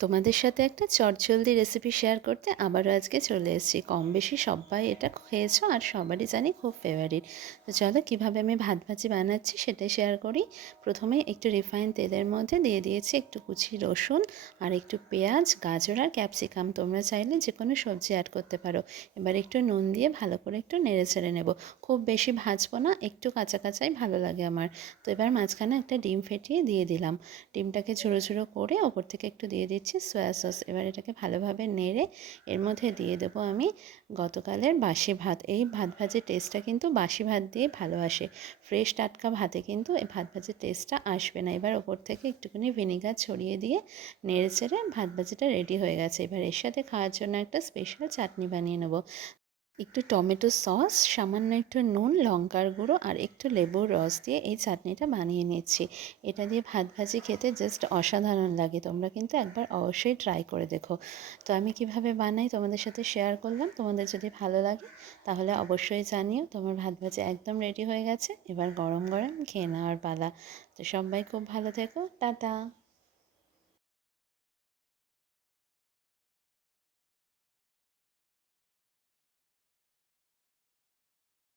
তোমাদের সাথে একটা চটজলদি রেসিপি শেয়ার করতে আবারও আজকে চলে এসেছি। কম বেশি সবাই এটা খেয়েছো আর সবারই জানি খুব ফেভারিট। তো চলো কীভাবে আমি ভাত ভাজি বানাচ্ছি সেটাই শেয়ার করি। প্রথমে একটু রিফাইন তেলের মধ্যে দিয়ে দিয়েছি একটু কুচি রসুন আর একটু পেঁয়াজ, গাজর আর ক্যাপসিকাম। তোমরা চাইলে যে কোনো সবজি অ্যাড করতে পারো। এবার একটু নুন দিয়ে ভালো করে একটু নেড়ে ছেড়ে নেব। খুব বেশি ভাজবো না, একটু কাঁচা কাঁচাই ভালো লাগে আমার। তো এবার মাঝখানে একটা ডিম ফেটিয়ে দিয়ে দিলাম। ডিমটাকে ঝুড়ো ঝুড়ো করে ওপর থেকে একটু দিয়ে দিচ্ছি সয়া সস। এবার এটাকে ভালোভাবে নেড়ে এর মধ্যে দিয়ে দেবো আমি গতকালের বাসি ভাত। এই ভাত ভাজির টেস্টটা কিন্তু বাসি ভাত দিয়ে ভালো আসে। ফ্রেশ টাটকা ভাতে কিন্তু এই ভাত ভাজির টেস্টটা আসবে না। এবার ওপর থেকে একটুখানি ভিনেগার ছড়িয়ে দিয়ে নেড়ে চেড়ে ভাত ভাজিটা রেডি হয়ে গেছে। এবার এর সাথে খাওয়ার জন্য একটা স্পেশাল চাটনি বানিয়ে নেব। একটু টমেটো সস, সামান্য একটু নুন, লঙ্কার গুঁড়ো আর একটু লেবুর রস দিয়ে এই চাটনিটা বানিয়ে নিচ্ছি। এটা দিয়ে ভাত ভাজি খেতে জাস্ট অসাধারণ লাগে। তোমরা কিন্তু একবার অবশ্যই ট্রাই করে দেখো। তো আমি কিভাবে বানাই তোমাদের সাথে শেয়ার করলাম। তোমাদের যদি ভালো লাগে তাহলে অবশ্যই জানিও। তোমার ভাত ভাজি একদম রেডি হয়ে গেছে। এবার গরম গরম খেয়ে নেওয়ার পালা। তো সবাই খুব ভালো থেকো। টাটা।